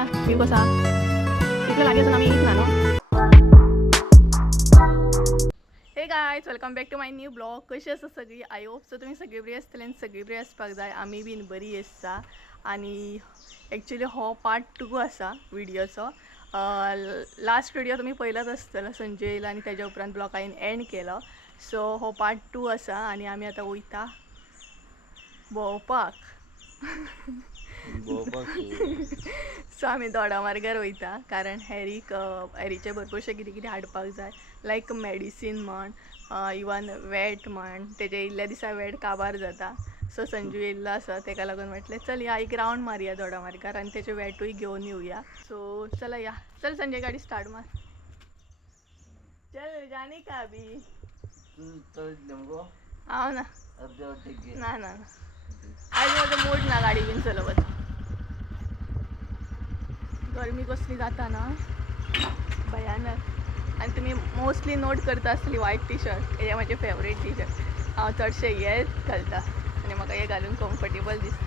या मी कसा तिकडे लागेल आम्ही येत ना hey guys welcome back to my new blog. कशी आसा सगळी? आय होप सो तुम्ही सगळी बरी आसतली आनी सगळी बरी आसपाक जाय. आमी बीन बरी आसा. आणि एक्चुअली हो पार्ट 2 आसा व्हिडिओचो. लास्ट व्हिडिओ तुम्ही पळयलाच आसतलो संजय येयला आनी तेज्या उपरांत ब्लॉग हांवें एंड केलो. सो हो पार्ट 2 आसा आनी आमी आतां वयता भोंवपाक. सो आमी दोडामार्गार वयता कारण हॅरीचे भरपूरशे कितें कितें हाडपाक जाय. लायक मेडिसीन म्हण इवन वेट म्हण तेजे इल्ल्या दिसा वेट काबार जाता. सो संजू येयल्लो आसा तेका लागून म्हटलें चल या एक रावंड मारया दोडामार्गार आनी तेजे वेटूय घेवन येवया. सो चला या. चल संजय गाडी स्टार्ट मार. चल जाने का अभी हांव ना ना ना आज माझं मूड ना गाडी घेऊन चलवत. गरमी कसली जाता ना भयानक. आणि तुम्ही मोस्टली नोट करता आसतली व्हाईट टी शर्ट हे माझे फेवरेट टी शर्ट. हांव चडशे हे घालता आनी म्हाका हे घालून कम्फर्टेबल दिसता.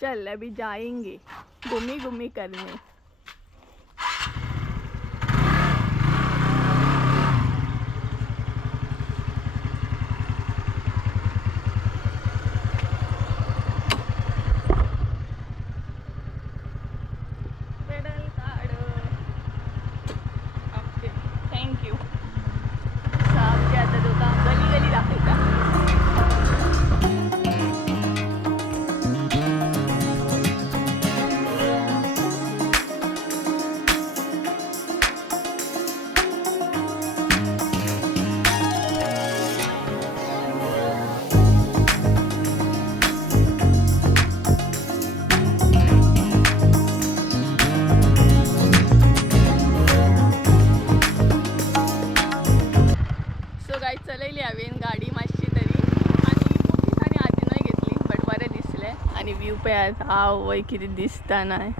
चल अभी जाएंगे घूमी घूमी करने. चलयली हांवें गाडी मातशी तरी आनी खूब दिसांनी आजूनय घेतली बट बरें दिसलें. आनी व्यू पळयात आवय कितें दिसता न्हय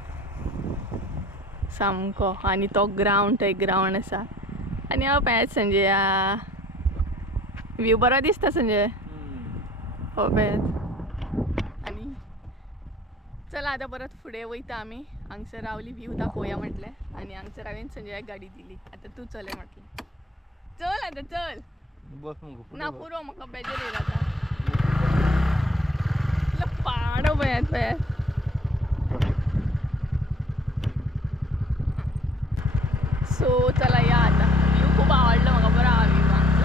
सामको. आनी तो ग्रावंड थंय ग्रावंड आसा आनी हांव पळयात संजय व्यू बरो दिसता संजय हो पळयात. आनी चला आतां परत फुडें वयता आमी. हांगसर रावली व्यू दाखोवया म्हटलें आनी हांगसर हांवें संजयाक गाडी दिली. आतां तूं चलय म्हटलें. चल आतां चल ना पुरो म्हाका बेजार येयला आतां. पाडो पळयात पळयात. सो चला या आतां. व्यू खूब आवडलो म्हाका बरो आहा व्यू हांगसर.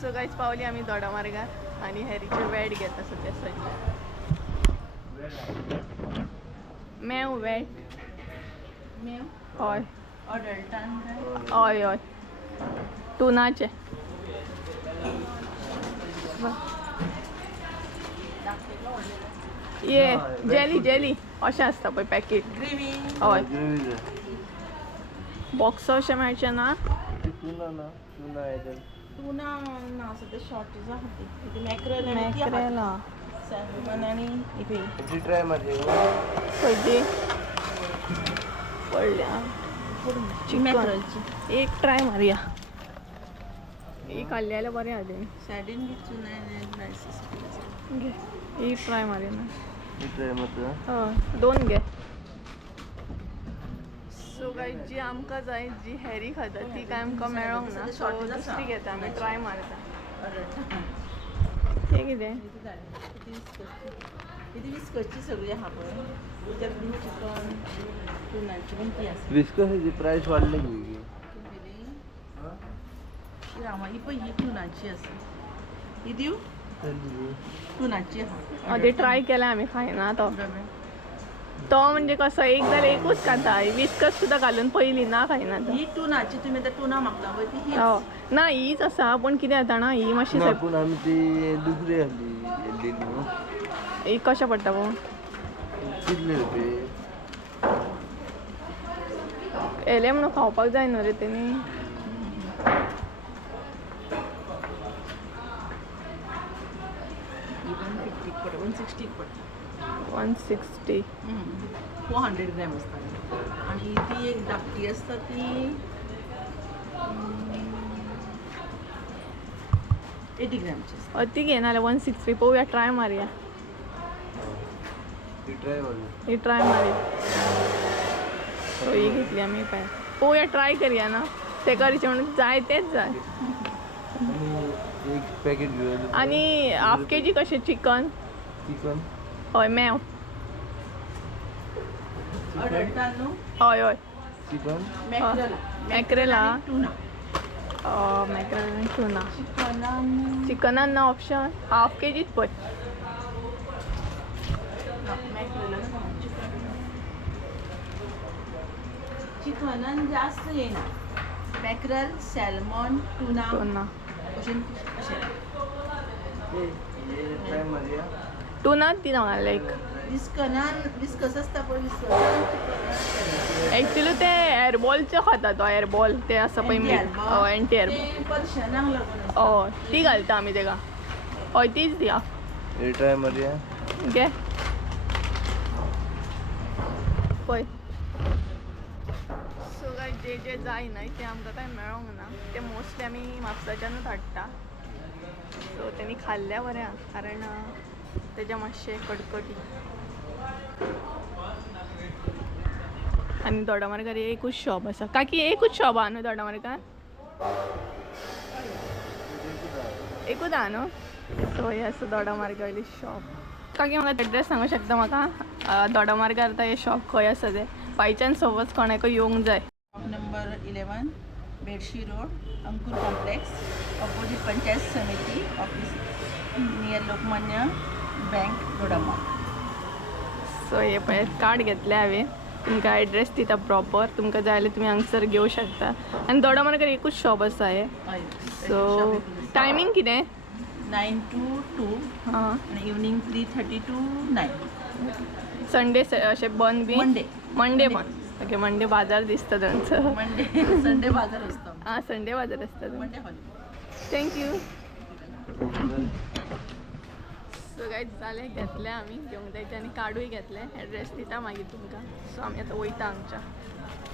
सो गाईज पावली आम्ही दोडामार्गार आणि हॅरीचे वेट घेता सध्या संजय. मेव वेट मेव हय हय हय टुनाचे ये जेली जेली अशें आसता पळय पॅकेट. हय बॉक्स अशें मेळचे ना. टुना ना सध्या शॉर्टेज आसा ती मॅक्रेल सॅल्मन आणि इथे ट्राय मारली खंयची पडल्या चिकनची एक ट्राय मारया. ही खाल्ली जाल्यार बरें आहा तें सॅडीन बी टुना घे ही ट्राय मारया ना. हय 2 घे. सो गाईज जी आमकां जाय जी हॅरी खाता ती काय आमकां मेळोंक ना. सो दुसरी घेता आमी ट्राय मारता. हे कितें विस्कसची सगळी आहा पळय त्यात बीन चिकन टुनाची पण ती आसा. विस्कसची प्राइस वाडली की ही पळय ही टुनाची आसा. ही दिवं टुनाची आहा. ते ट्राय केला आमी खायना तो. तो म्हणजे कसं एक जाल्यार एकूच खाता विस्कस सुद्दां घालून पयली ना खायना तो. ही टुनाची तुमी आतां टुना मागता पळय ती हीच. ना हीच आसा पण कितें जाता ना ही मातशी ना पूण आमी ती दुसरी हाडली न्हू. ही कशें पडटा गो कितले रुपये? येले म्हणून खावपाक जाय न्हू रे तेणी. ही 150 पडटा 160 पडटा. 160. 400 ग्रॅम असता आणि ती एक धाकटी असता ती 80 ग्रॅमची असता. ती घे नाल्यार 160 पळोवया ट्राय मारया. ती ट्राय मारू. ही ट्राय मारया. ही घेतली आमी पळय पळोवया ट्राय करया ना ते करचें म्हणून जाय तेच जाय. आणि एक पॅकेट घेऊया. आणि हाफ केजी कशें चिकन. चिकन हय मेव. अडल्टा न्हू हय हय चिकन मॅक्रेला मॅक्रेला टुना. मॅक्रेल आनी टुना. चिकनान चिकनान ना ऑप्शन हाफ केजीच पळय. मॅक्रेला चिकनान जास्त येना. मॅक्रेल सॅल्मॉन टुना टुना अशें अशें. हे ट्राय मारूया. टुनाच दी ना लायक विस्कस असता पळय एक्चुली ते एअरबॉलचे खाता तो एअरबॉल ते आसा पळय मीठ एंटी एअरबॉल. ते पर्शनाक लागून हय ती घालता आमी तेका. हय तीच दिया हे ट्राय मारूया. घे पळय. सो काय जे जे जायना ते आमकां काय मेळोंक ना ते मोस्टली आमी म्हापसाच्यानूच हाडटा. सो तेणी खाल्ल्या बरें कारण तेजे मातशे कडकटी. आनी दोडामार्गार एकूच शॉप आसा. काकी एकूच शॉप आहा न्हू दोडामार्गार. एकूच आहा न्हू. सो हे आसा दोडामार्गावयली शॉप. काकी म्हाका एड्रेस सांगूंक शकता म्हाका दोडामार्गार आतां हे शॉप खंय आसा ते बाय चान्स सपोज कोणाकय येवंक जाय. नंबर 11 बेडशी रोड अंकुर कॉम्प्लेक्स ऑपोजिट पंचायत समिती office near Lokmanya bank Dodamarg. So हे पळय कार्ड घेतले हांवें तुमकां एड्रेस दिता प्रॉपर. तुमकां जाय जाल्यार तुमी हांगसर घेवं शकता. आनी दोडामार्गार एकूच शॉप आसा हे. सो टायमींग कितें 9 to 2 हां आणि इवनिंग 3:30 to 9. संडे अशें बंद बी मंडे बंद. ओके मंडे बाजार दिसता तांचो. मंडे संडे बाजार असतो. हां संडे बाजार आसता. Monday holiday. Thank you. So guys जालें घेतलें आमी घेवंक जायते आनी कार्डूय घेतलें. एड्रेस दिता मागीर तुमकां. सो आमी आतां वयता हांगच्या.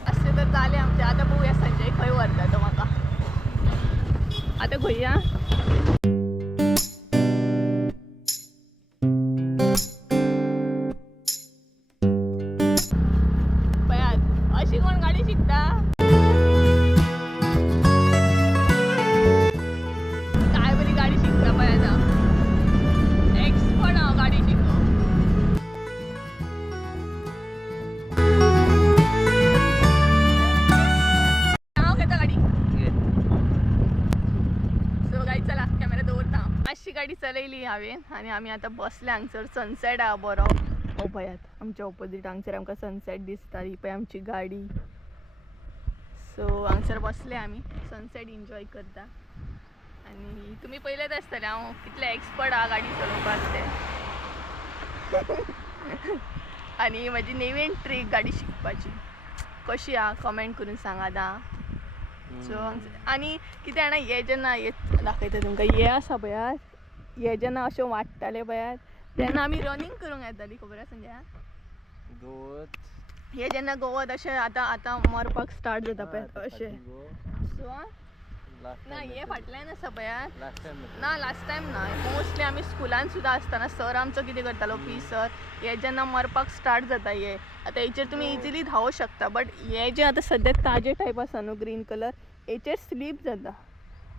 अशें तर जालें आमचें. आतां पळोवया संजय खंय व्हरता तो म्हाका. आतां खंय या पळयात अशी कोण गाडी शिकता. काय बरी गाडी शिकता पळय आतां. एक्सपर्ट हांव गाडी शिकूंक. हांव घेता गाडी. सो गाडी चला कॅमेरा दवरता. मातशी गाडी चलयली हांवें आनी आमी आतां बसले हांगसर. सनसेट आहा बरो. हो पळयात आमच्या ऑपोजीट हांगसर आमकां सनसेट दिसता. ही पळय आमची गाडी. सो हांगसर बसले आमी सनसेट एन्जॉय करता. आनी तुमी पयलेच आसतले हांव कितले एक्सपर्ट आहा गाडी चलोवपाक ते. आनी म्हाजी नेवीन ट्रीक गाडी शिकपाची कशी आहा कमेंट करून सांगात आं. सो आनी कितें जाणा हे जेन्ना हे दाखयता तुमकां हे आसा पळयात हे जेन्ना अशें वाडटाले पळयात तेन्ना आमी रनिंग करूंक येताली खबर आसा संजय. गवत हे जेन्ना गवत अशें आतां मरपाक स्टार्ट जाता पळय अशें. सो ना हे फाटल्यान आसा पळयात. ना लास्ट टायम ना मोस्टली आमी स्कुलान सुद्दां आसतना सर आमचो कितें करतालो पी सर हे जेन्ना मरपाक स्टार्ट जाता हे आतां हेचेर तुमी इजिली धांवूं शकता. बट हे जे आतां सद्याक ताजे टायप आसा न्हू ग्रीन कलर हेचेर स्लीप जाता.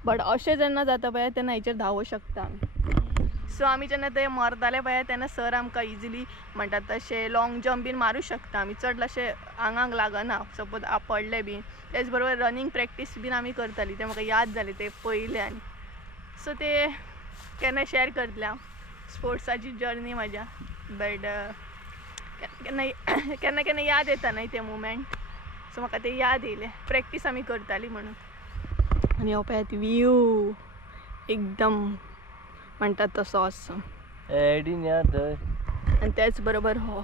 बट अशें जेन्ना जाता पळय तेन्ना हेचेर धांवूं शकता आमी. सो आमी जेन्ना ते मरताले पळय तेन्ना सर आमकां इजिली म्हणटात तशें लाँग जंप बीन मारूं शकता आमी. चड अशें आंगाक लागना सपोज पडले बीन. तेच बरोबर रनिंग प्रॅक्टीस बीन आमी करताली तें म्हाका याद जालें ते पयले आनी. सो ते केन्ना शेअर करतलें हांव स्पोर्ट्साची जर्नी म्हाज्या. बट केन्ना केन्ना याद येता न्हय ते मुमेंट, सो म्हाका ते याद येयले. प्रॅक्टीस आमी करताली म्हणून. आनी हो पळयात व्यू एकदम म्हणटात तसो ऑसम. एडीन या थंय. आनी त्याच बरोबर हो.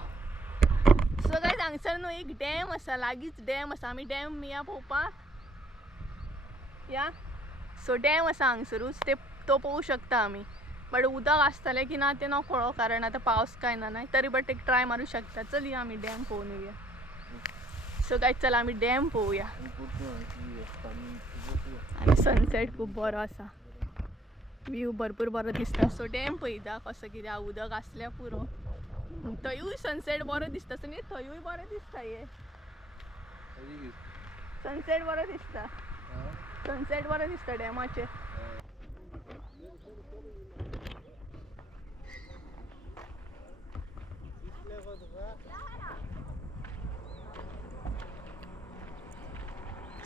सो गायज हांगसर न्हू एक डॅम आसा, लागींच डॅम आसा. आमी डॅम या पळोवपाक या. सो डॅम आसा हांगसरूच, तो पळोवंक शकता आमी. बट उदक आसतलें की ना तें नको कळो, कारण आतां पावस काय ना न्हय. तरी बट एक ट्राय मारूं शकता. चल या आमी डॅम पळोवन येवया. सो गायज चला आमी डॅम पळोवया. आनी सनसेट खूब बरो आसा, व्यू भरपूर बरो दिसता. सो डॅम पळयता कसो कितें आहा. उदक आसल्यार पुरो. थंयूय सनसेट बरो दिसता. संगे थंयूय बरो दिसता. हे सनसेट बरो दिसता. सनसेट बरो दिसता डॅमाचेर.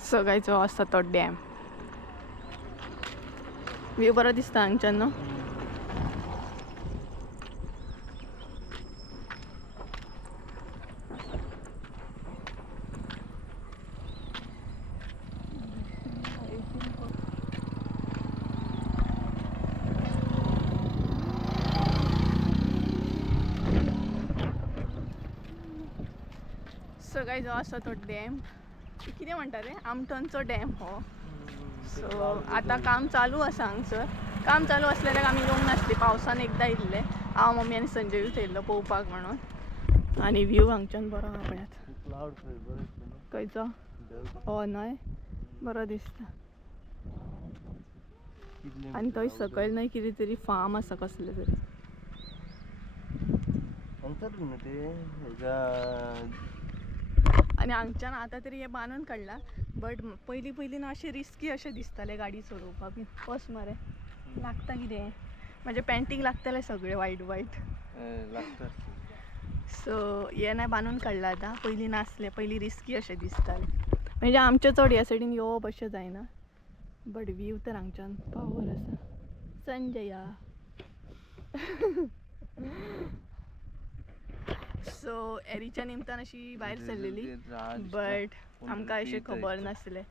सो गायज हो आसा तो डॅम. व्यू बरो दिसता हांगच्यान न्हू. सो गायज हो आसा तो डॅम. कितें म्हणटा रे, आमठणचो डॅम हो. सो आतां काम चालू आसा हांगसर. काम चालू आसलेल्याक आमी येवंक नासली. पावसान एकदां येयल्ले. हांव मम्मी आनी संजयूच येयल्लो पळोवपाक म्हणून. आनी व्यू हांगच्यान बरो आहा पळयात. खंयचो हो न्हय बरो दिसता. आनी थंय सकयल न्हय कितें तरी फार्म आसा कसलें तरी. आनी हांगच्यान आतां तरी हें बांदून काडला. बट पयलीं ना अशें रिस्की अशें दिसतालें गाडी चलोवपाक बीन. बस मरे लागता कितें, म्हाज्या पॅन्टीक लागतलें सगळें वायट वायट. सो हें नाही बांदून काडला आतां. पयलीं नासलें, पयलीं रिस्की अशें दिसतालें. म्हणजे आमचे चड ह्या सायडीन येवप अशें जायना. बट व्यू तर हांगच्यान पावर आसा. संजया सो एरीच्या निमतान अशी भायर सरलेली. बट आमकां अशें खबर नासलें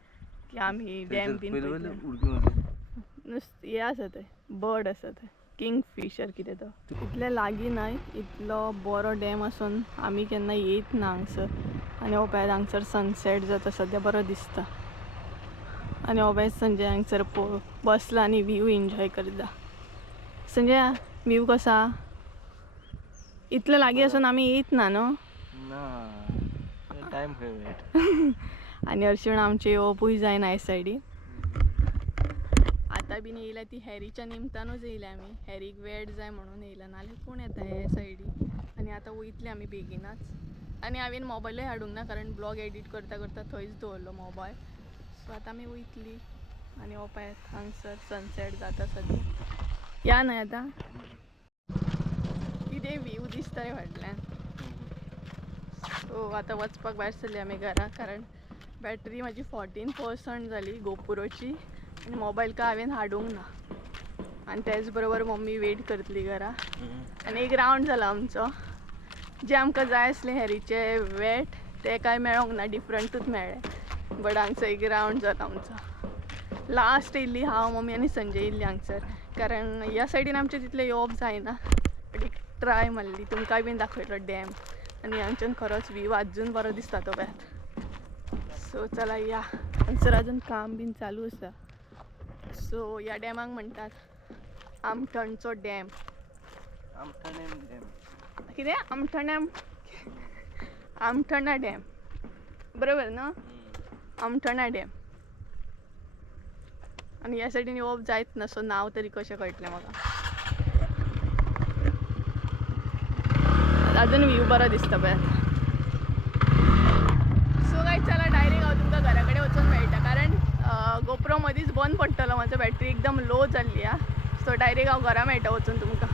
की आमी डॅम बीन नुस्तें हें आसा थंय, बर्ड आसा थंय, किंग फिशर कितें तो. इतलें लागीं न्हय, इतलो बरो डॅम आसून आमी केन्ना येयत ना हांगसर. आनी हो पळयात हांगसर सनसेट जाता सद्या बरो दिसता. आनी हो पळयात संजय हांगसर बसला आनी व्यू एन्जॉय करता. संजय व्यू कसो आहा? इतलें लागीं आसून आमी येयत ना न्हू. टायम खंय मेळटा. आनी हरशीं आमचे येवपूय जायना ह्या सायडीन. आतां बीन येयल्या ती हॅरीच्या निमतानूच येयल्या आमी. हॅरीक वेड जाय म्हणून येयल्या, नाल्यार कोण येता हे सायडीन. आनी आतां वयतली आमी बेगीनाच. आनी हांवें मोबायलूय हाडूंक ना, कारण ब्लॉग एडीट करता करता थंयच दवरलो मोबायल. सो आतां आमी वयतली. आनी हो पळयात हांगसर सनसेट जाता सद्या. या न्हय आतां. कितें व्यू दिसता फाटल्यान. सो आतां वचपाक भायर सरली आमी घरा, कारण बॅटरी म्हाजी 14% जाली गोपुरोची. आनी मोबायल काय हांवें हाडूंक ना. आनी तेच बरोबर मम्मी वेट करतली घरा. आनी एक रावंड जाला आमचो. जे आमकां जाय आसले हॅरीचे वेट ते काय मेळोंक ना, डिफरंटूच मेळ्ळे. बट हांगसर एक रावंड जाला आमचो. लास्ट येयल्ली हांव, मम्मी आनी संजय येयल्ली हांगसर, कारण ह्या सायडीन आमचें तितलें येवप जायना. बट एक ट्राय मारली, तुमकांय बीन दाखयलो डॅम. आनी हांगच्यान खरोच व्यू आजून बरो दिसता तो पळयात. सो चला या. हांगसर आजून काम बीन चालू आसा. सो ह्या डॅमाक म्हणटात आमठणचो डॅम. कितें आमठणा डॅम बरोबर न्हू. आमठणा डॅम. आनी ह्या सायडीन येवप जायत ना, सो नांव तरी कशें कळटलें म्हाका. अजून व्यू बरो दिसता पळयात. सो गायज चला डायरेक्ट हांव तुमकां घरा कडेन वचून मेळटा, कारण गोप्रो मदींच बंद पडटलो म्हाजो. बॅटरी एकदम लो जाल्ली हा. सो डायरेक्ट हांव घरा मेळटा वचून तुमकां.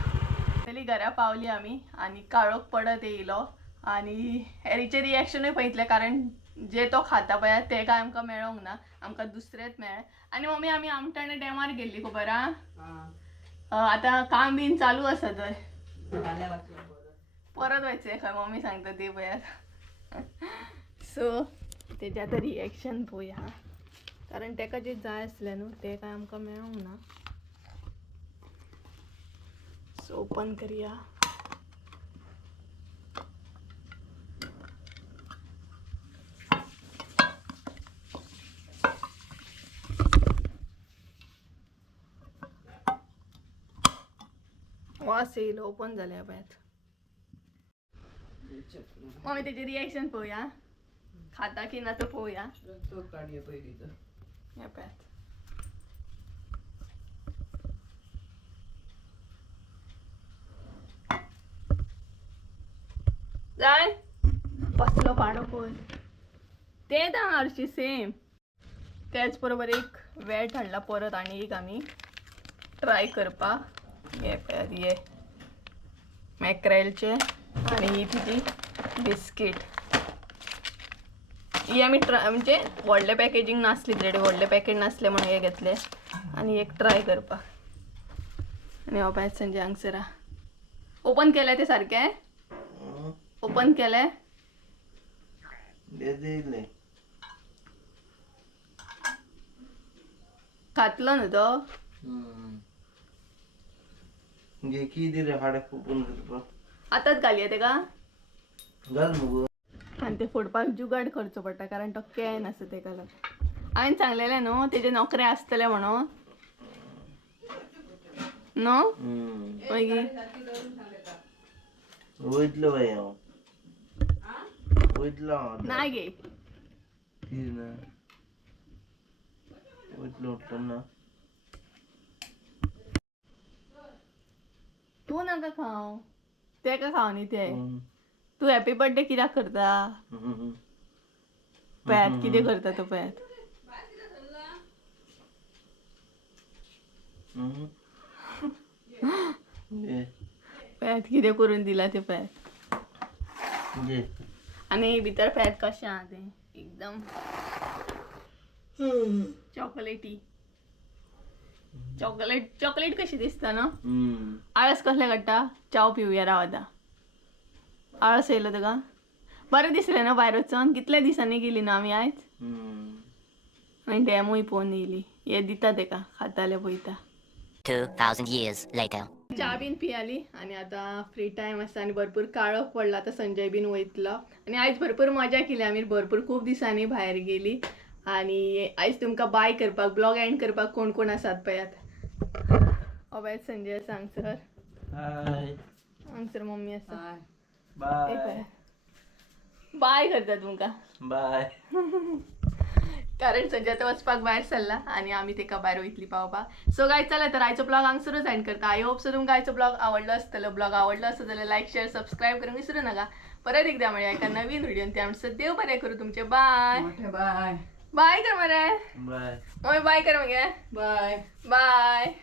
पयली घरा पावली आमी आनी काळोख पडत येयलो. आनी हॅरीचें रिएक्शनूय पळयतलें, कारण जे तो खाता पळयात ते काय आमकां मेळोंक ना, आमकां दुसरेच मेळ्ळे. आनी मम्मी आमी आमठणा डॅमार गेल्ली खबर हा. आतां काम बीन चालू आसा थंय. परत व्हायचंय खंय मम्मी सांगता ते पळयात. सो तेजे आतां रिएक्शन पळोवया कारण तेका जे जाय आसलें न्हू ते काय आमकां मेळूंक ना. सो ओपन करूया. वास येईल ओपन झाल्या पळयात. मम्मी तेचे रिएक्शन पळोवया खाता की ना तो पळोवया. या पळयात. जाय कसलो पाडो पळय ते दा हरशी सेम. त्याच बरोबर एक वेट हाडला परत आनी एक आमी ट्राय करपाक. हे पळयात हे मॅक्रेलचे आणि ही तिची बिस्कीट. ही आमी ट्राय म्हणजे व्हडले पॅकेजींग नासली तेडे व्हडले पॅकेट नासले म्हणून हे घेतले आणि एक ट्राय करपाक. आणि हो पळयात संजय हांगसरा ओपन केले ते सारके ओपन केले. खातलो न्हू तो आतांच घालया तेका आनी ते फोडपाक जुगाड करचो पडटा कारण तो कॅन आसा तेका लागून. हांवें सांगलेलें न्हू तेजे नोकरे आसतले म्हणून न्हू मागीर वयतलो बाय हांव वयतलो ना गे वयतलो उठलो तू नाका खाव तेका खाव न्ही ते. तू हॅपी बर्थडे कित्याक करता पळयात कितें करता तो पळयात. पळयात कितें करून दिला ते पळयात. आनी भितर पळयात कशें आहा तें एकदम चॉकलेटी. चॉकलेट कशी दिसता न्हू. आळस कसले काडटा चाव पिवया राव आतां. आळस येयलो तुका बरें दिसलें न्हू भायर वचून. कितले दिसांनी गेली न्हू आमी आयज आनी डॅमूय पळोवन येयली. हे दिता तेका खाताले पळयता. 2000 years later. च्या बीन पियाली आणि आता फ्री टाइम आसा आणि भरपूर काळोख पडला. आता संजय बीन वयतलो आणि आयज भरपूर मजा केली आमी. भरपूर खूप दिसांनी भायर गेली आणि आयज तुमकां बाय करपाक ब्लॉग एंड करपाक कोण कोण आसात पळयात. अभय संजय सांगसर हांगसर मम्मी आसा. बाय बाय करता तुमकां बाय. कारण संजय आतां वचपाक भायर सरला आणि आमी तेका भायर वयतली पावपाक. सो गायज चला तर आयचो ब्लॉग हांगसरूच एंड करता. आय होप सो तुमकां आयचो ब्लॉग आवडलो आसतलो. ब्लॉग आवडलो आसत जाल्यार लायक शेअर सबस्क्राईब करूंक विसरू नका. परत एकदा मेळया एका नवीन व्हिडिओन. त्या म्हणसर देव बरें करूं तुमचे. बाय बाय बाय कर मरे बाय मम्मी बाय कर मगे बाय बाय.